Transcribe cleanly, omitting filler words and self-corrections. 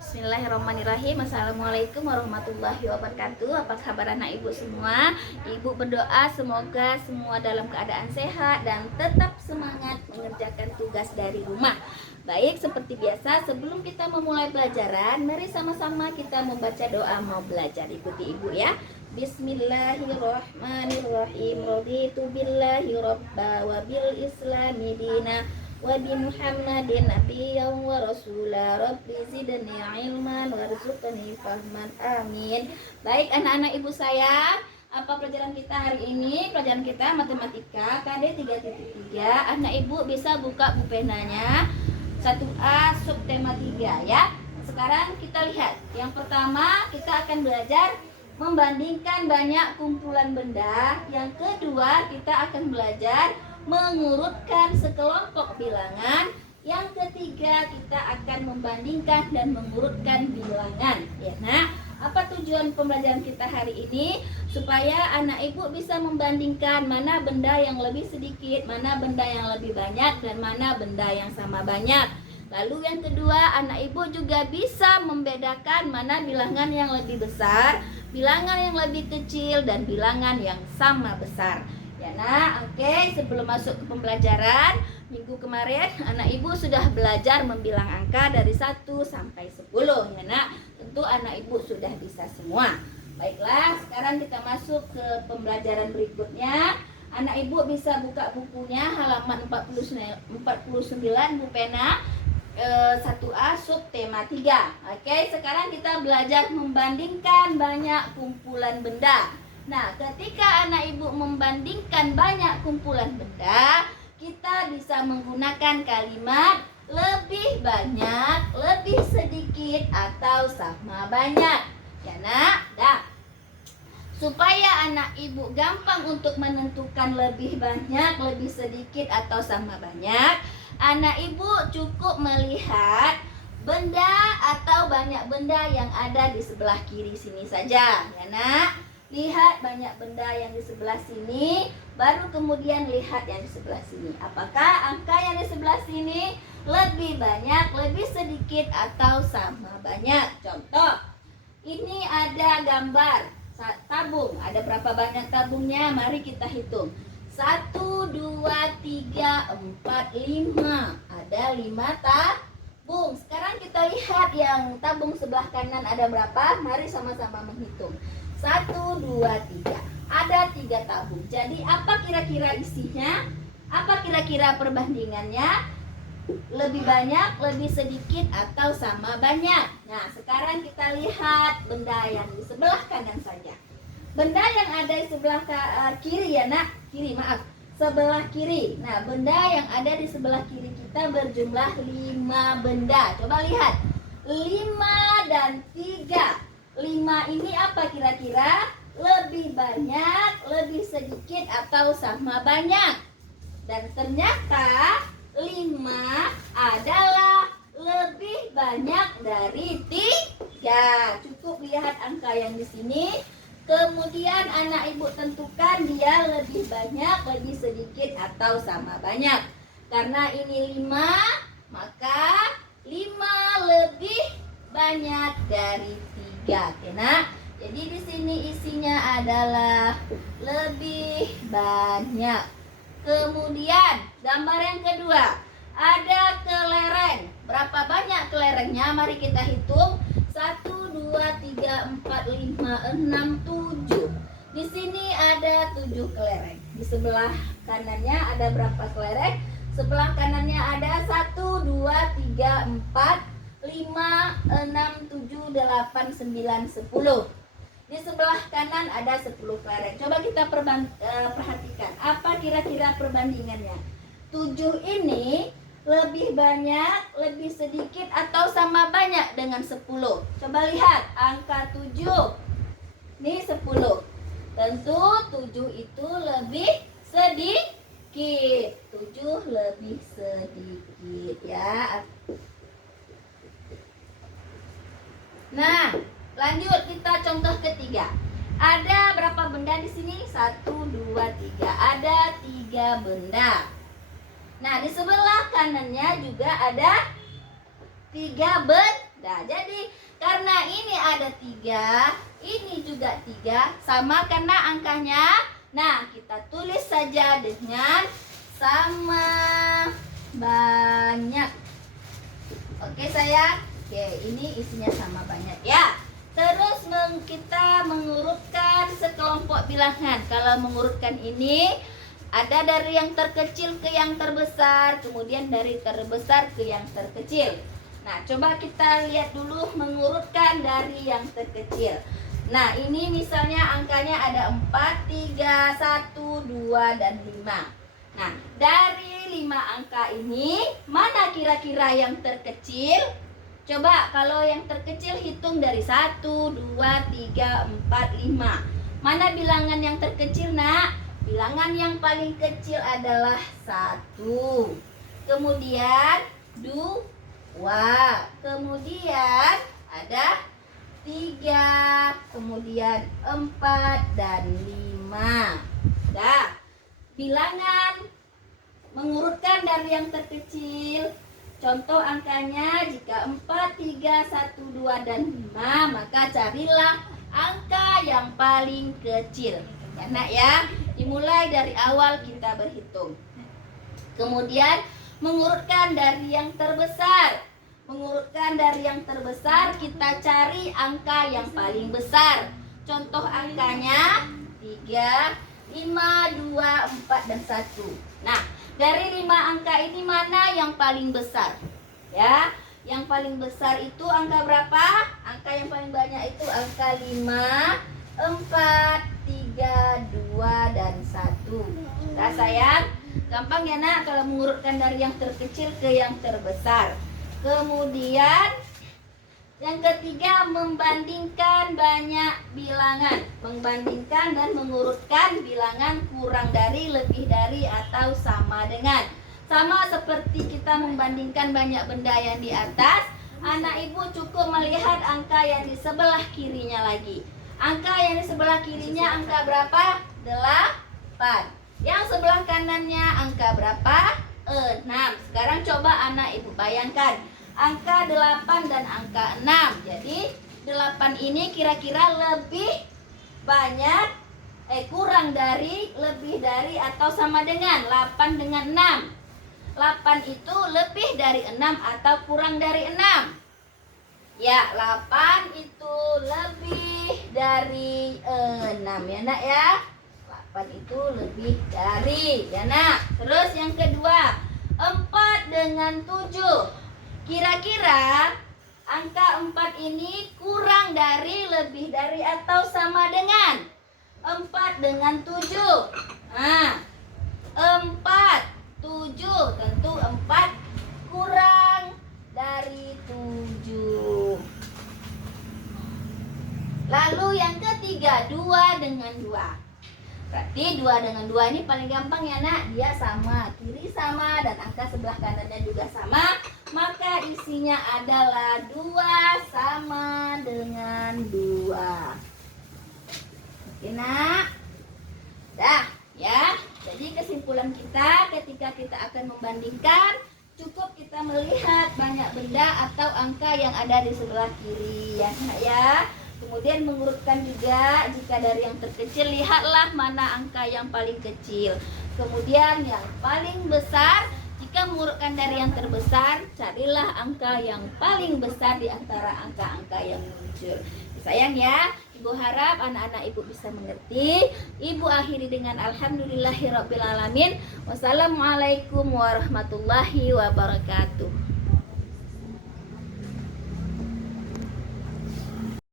Bismillahirrahmanirrahim. Assalamualaikum warahmatullahi wabarakatuh. Apa kabar anak ibu semua? Ibu berdoa semoga semua dalam keadaan sehat dan tetap semangat mengerjakan tugas dari rumah. Baik, seperti biasa sebelum kita memulai pelajaran, mari sama-sama kita membaca doa mau belajar. Ikuti ibu ya. Bismillahirrahmanirrahim. Raditu billahi robba wa bil islami dina wa bi Muhammadin nabiyyan wa rasula rabbi zidni ilman warzuqni fahman amin. Baik anak-anak ibu sayang, apa pelajaran kita hari ini? Pelajaran kita matematika KD 3.3. Anak ibu bisa buka bupenanya 1A subtema 3 ya. Sekarang kita lihat. Yang pertama kita akan belajar membandingkan banyak kumpulan benda. Yang kedua kita akan belajar mengurutkan sekelompok bilangan. Yang ketiga kita akan membandingkan dan mengurutkan bilangan ya nak. Apa tujuan pembelajaran kita hari ini? Supaya anak ibu bisa membandingkan mana benda yang lebih sedikit, mana benda yang lebih banyak, dan mana benda yang sama banyak. Lalu yang kedua, anak ibu juga bisa membedakan mana bilangan yang lebih besar, bilangan yang lebih kecil, dan bilangan yang sama besar. Ya nak, oke, sebelum masuk ke pembelajaran, minggu kemarin anak ibu sudah belajar membilang angka dari 1 sampai 10 ya nak. Tentu anak ibu sudah bisa semua. Baiklah, sekarang kita masuk ke pembelajaran berikutnya. Anak ibu bisa buka bukunya halaman 49 Bu Pena 1A subtema 3. Oke, sekarang kita belajar membandingkan banyak kumpulan benda. Nah, ketika anak ibu membandingkan banyak kumpulan benda, kita bisa menggunakan kalimat lebih banyak, lebih sedikit, atau sama banyak. Ya nak, dah. Supaya anak ibu gampang untuk menentukan lebih banyak, lebih sedikit, atau sama banyak, anak ibu cukup melihat benda atau banyak benda yang ada di sebelah kiri sini saja. Ya nak. Lihat banyak benda yang di sebelah sini, baru kemudian lihat yang di sebelah sini. Apakah angka yang di sebelah sini lebih banyak, lebih sedikit, atau sama banyak? Contoh, ini ada gambar tabung. Ada berapa banyak tabungnya? Mari kita hitung. 1, 2, 3, 4, 5. Ada 5 tabung. Sekarang kita lihat yang tabung sebelah kanan ada berapa? Mari sama-sama menghitung. 1, 2, 3. Ada 3 tabung. Jadi apa kira-kira isinya? Apa kira-kira perbandingannya? Lebih banyak, lebih sedikit, atau sama banyak? Nah, sekarang kita lihat benda yang di sebelah kanan saja. Benda yang ada di sebelah kiri ya nak. Kiri, maaf. Sebelah kiri. Nah, benda yang ada di sebelah kiri kita berjumlah 5 benda. Coba lihat. 5 dan 3. 5 ini apa kira-kira? Lebih banyak, lebih sedikit, atau sama banyak? Dan ternyata 5 adalah lebih banyak dari 3. Cukup lihat angka yang di sini. Kemudian anak ibu tentukan dia lebih banyak, lebih sedikit, atau sama banyak. Karena ini 5, maka 5 lebih banyak dari 3. Oke nak. Jadi di sini isinya adalah lebih banyak. Kemudian gambar yang kedua, ada kelereng. Berapa banyak kelerengnya? Mari kita hitung. 1, 2, 3, 4, 5, 6, 7. Di sini ada 7 kelereng. Di sebelah kanannya ada berapa kelereng? Sebelah kanannya ada 1, 2, 3, 4, 5, 6, 7, 8, 9, 10. Di sebelah kanan ada 10 kelereng. Coba kita perhatikan. Apa kira-kira perbandingannya? 7 ini lebih banyak, lebih sedikit, atau sama banyak dengan 10? Coba lihat angka 7. Ini 10. Tentu 7 itu lebih sedikit. 7 lebih sedikit ya. Nah, lanjut kita contoh ketiga. Ada berapa benda di sini? 1, 2, 3. Ada 3 benda. Nah, di sebelah kanannya juga ada 3 benda. Nah, jadi karena ini ada 3, ini juga 3, sama karena angkanya. Nah, kita tulis saja dengan sama banyak. Oke sayang. Oke, ini isinya sama banyak ya. Terus kita mengurutkan sekelompok bilangan. Kalau mengurutkan ini ada dari yang terkecil ke yang terbesar, kemudian dari terbesar ke yang terkecil. Nah, coba kita lihat dulu mengurutkan dari yang terkecil. Nah, ini misalnya angkanya ada 4, 3, 1, 2, dan 5. Nah, dari 5 angka ini, mana kira-kira yang terkecil? Coba kalau yang terkecil hitung dari 1, 2, 3, 4, 5. Mana bilangan yang terkecil, nak? Bilangan yang paling kecil adalah 1. Kemudian 2. Kemudian ada 3. Kemudian 4 dan 5. Nah, bilangan mengurutkan dari yang terkecil. Contoh angkanya jika 4, 3, 1, 2, dan 5, maka carilah angka yang paling kecil. Ya nak ya, dimulai dari awal kita berhitung. Kemudian mengurutkan dari yang terbesar. Mengurutkan dari yang terbesar, kita cari angka yang paling besar. Contoh angkanya 3, 5, 2, 4, dan 1. Nah, dari 5 angka ini mana yang paling besar? Ya, yang paling besar itu angka berapa? Angka yang paling banyak itu angka 5, 4, 3, 2, dan 1. Nah sayang, gampang ya nak kalau mengurutkan dari yang terkecil ke yang terbesar. Kemudian yang ketiga, membandingkan banyak bilangan. Membandingkan dan mengurutkan bilangan kurang dari, lebih dari, atau sama dengan. Sama seperti kita membandingkan banyak benda yang di atas, anak ibu cukup melihat angka yang di sebelah kirinya lagi. Angka yang di sebelah kirinya angka berapa? 8. Yang sebelah kanannya angka berapa? 6. Sekarang coba anak ibu bayangkan angka 8 dan angka 6. Jadi 8 ini kira-kira lebih banyak, kurang dari, lebih dari, atau sama dengan 8 dengan 6. 8 itu lebih dari 6 atau kurang dari 6? Ya, 8 itu lebih dari 6 ya nak ya. 8 itu lebih dari ya nak. Terus yang kedua, 4 dengan 7. Kira-kira angka 4 ini kurang dari, lebih dari, atau sama dengan 4 dengan 7. Nah, 4, 7, tentu 4 kurang dari 7. Lalu yang ketiga, 2 dengan 2. Berarti 2 dengan 2 ini paling gampang ya nak. Dia sama, kiri sama, dan angka sebelah kanannya juga sama. Maka isinya adalah 2 sama dengan 2. Oke nak. Dah ya. Jadi kesimpulan kita ketika kita akan membandingkan, cukup kita melihat banyak benda atau angka yang ada di sebelah kiri ya nak ya. Kemudian mengurutkan juga, jika dari yang terkecil lihatlah mana angka yang paling kecil. Kemudian yang paling besar, jika mengurutkan dari yang terbesar, carilah angka yang paling besar di antara angka-angka yang muncul. Sayang ya, ibu harap anak-anak ibu bisa mengerti. Ibu akhiri dengan alhamdulillahirabbil alamin. Wassalamualaikum warahmatullahi wabarakatuh.